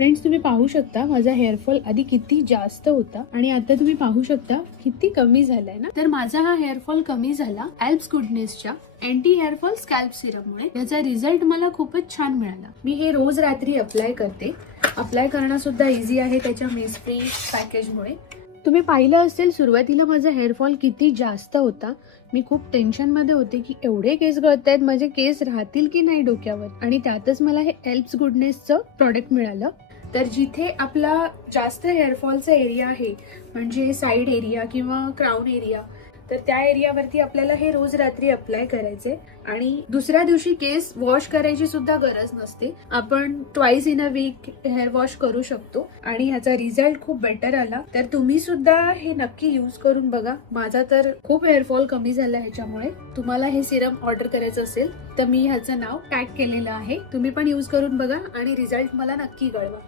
Friends, तुम्ही पाहू शकता माझा हेअरफॉल आधी किती जास्त होता आणि आता तुम्ही पाहू शकता किती कमी झालाय ना. तर माझा हा हेअरफॉल कमी झाला एल्प्स गुडनेसच्या अँटी हेअरफॉल स्कॅल्प सिरम मुळे. याचा रिझल्ट मला खूपच छान मिळाला. मी हे रोज रात्री अप्लाय करते. अप्लाय करणं सुद्धा इझी आहे त्याच्या मेस फ्री पॅकेज मुळे. तुम्ही पाहिलं असेल सुरुवातीला माझा हेअरफॉल किती जास्त होता. मी खूप टेन्शन मध्ये होते की एवढे केस गळतायत, माझे केस राहतील की नाही डोक्यावर. आणि त्यातच मला हे एल्प्स गुडनेसचं प्रॉडक्ट मिळालं. तर जिथे आपला जास्त हेअरफॉलचा एरिया आहे, म्हणजे साइड एरिया किंवा क्राउन एरिया, तर त्या एरियावरती आपल्याला हे रोज रात्री अप्लाय करायचे आणि दुसऱ्या दिवशी केस वॉश करायची सुद्धा गरज नसते. आपण twice in a week hair wash करू शकतो आणि ह्याचा रिझल्ट खूप बेटर आला. तर तुम्ही सुद्धा हे नक्की यूज करून बघा. माझा तर खूप हेअरफॉल कमी झाला ह्याच्यामुळे. तुम्हाला हे सिरम ऑर्डर करायचं असेल तर मी ह्याचं नाव टॅग केलेलं आहे. तुम्ही पण यूज करून बघा आणि रिझल्ट मला नक्की कळवा.